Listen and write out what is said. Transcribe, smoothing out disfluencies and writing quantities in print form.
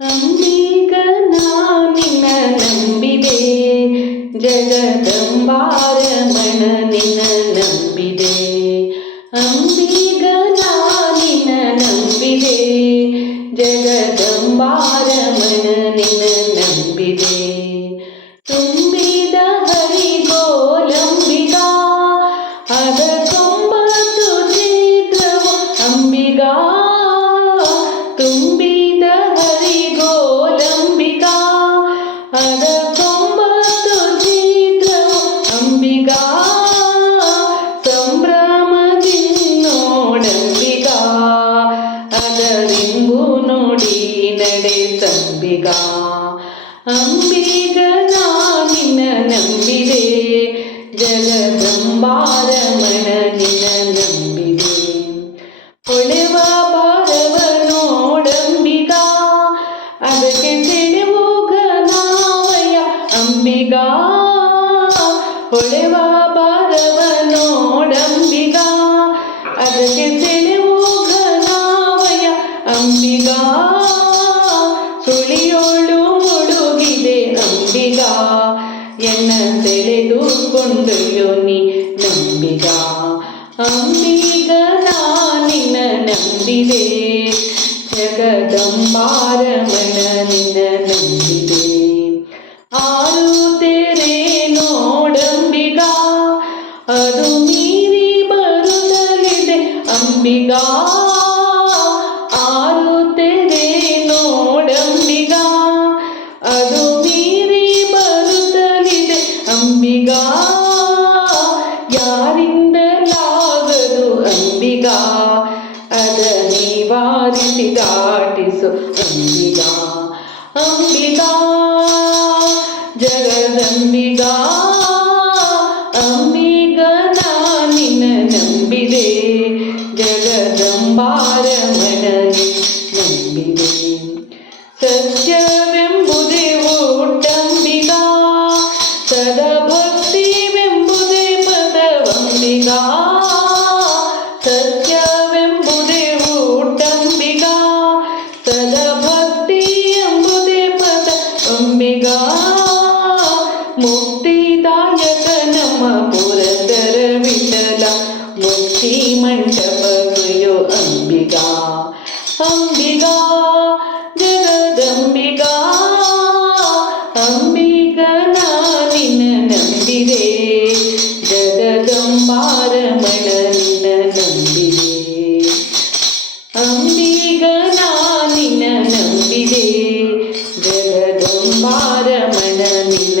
ಅಂಬಿಗ ನಿನ್ನ ನಂಬಿದೆ, ಜಗದಂಬಾರಮಣ ನಿನ್ನ ನಂಬಿದೆ. ಅಂಬಿಗ ನಿನ್ನ ನಂಬಿದೆ, ಜಗದಂಬಾರಮಣ ನಿನ್ನ ನಂಬಿದೆ. ತುಂಬಿದ ಹರಿಗೋಲಂಬಿಗಾ, ಅದ ತೊಂಬತ್ತು ಚಿತ್ರವು ಅಂಬಿಗಾ. ತುಂಬಿದ ಹರಿಗೋಲಂಬಿಗಾ, ಅದ ತೊಂಬತ್ತು ಚಿತ್ರವು ಅಂಬಿಗಾ. ಸಂಭ್ರಮದಿಂನೋಡಂಬಿಗಾ, ಅದರಿಂಬು ನೋಡಿ ನಡೆ ಸಂಬಿಗಾ. ಅಂಬಿಗ ನಿನ್ನ ನಂಬಿದೆ, ಜಗದಂಬಾರಮಣ ನಿನ್ನ ನಂಬಿದೆ. ಹೊಳೆವ ಭಾರವ ನೋಡಂಬಿಗಾ, ಅದಕ್ಕೆ ಸೆಳೆವೋಗ ನಾವಯ್ಯ ಅಂಬಿಗಾ. ಹೊಳೆವ ಭಾರವ ನೋಡಂಬಿಗಾ, ಅದಕ್ಕೆ ಸೆಳೆವೋಗ ನಾವಯ್ಯ ಅಂಬಿಗಾ. ಸುಳಿಯೋಳು ಮುಳುಗಿದೆ ಅಂಬಿಗಾ, ಎನ್ನ ಸೆಳೆದುಕೊಂಡೊಯ್ಯೋ ನೀ ನಂಬಿಗಾ. ಅಂಬಿಗ ನಿನ್ನ ನಂಬಿದೆ, ಜಗದಂಬಾರಮಣ ನಿನ್ನ ನಂಬಿದೆ. ಆರು ತೆರೆ ನೋಡಂಬಿಗಾ, ಅದು ಮೀರಿ ಬರುತ್ತಲಿದೆ ಅಂಬಿಗಾ. ಆರು ತೆರೆ ನೋಡಂಬಿಗಾ, ಅದು ಮೀರಿ ಬರುತ್ತಲಿದೆ ಅಂಬಿಗಾ. ಯಾರಿಂದಲಾಗದು ಅಂಬಿಗಾ, ಅದ ನಿವಾರಿಸಿ ದಾಟಿಸು ಅಂಬಿಗಾ. ಅಂಬಿಗಾ ಜಗದಂಬಿಗಾ, ಅಂಬಿಗ ನಿನ್ನ ನಂಬಿದೆ, ಜಗದಂಬಾರಮಣ ನಂಬಿದೆ. ಸತ್ಯವೆಂಬುದೇ ಊಟಂಬಿಗಾ, ಸದಾ ಭಕ್ತಿವೆಂಬುದೇ ಪದವಂಬಿಗಾ. ಸತ್ಯವೆಂಬುದೇ ಊಟಂಬಿಗಾ, ಸದಾ ಭಕ್ತಿ ಎಂಬುದೇ ಪದವಂಬಿಗಾ. ಮುಕ್ತಿದಾಯಕ ನಮ್ಮ ಪುರಂದರ ವಿಠಲ, ಮುಕ್ತಿ ಮಂಟಪಗಯೋ ಅಂಬಿಗಾ. ಅಂಬಿಗಾ ಜಗದಂಬಿಗಾ, ಅಂಬಿಗ ನಿನ್ನ ನಂಬಿದೆ, ಜಗದಂಬಾರಮಣ ನಿನ್ನ ನಂಬಿದೆ. ಅಂಬಿಗ ನಿನ್ನ ನಂಬಿದೆ, ಜಗದಂಬಾರಮಣ ನಿನ್ನ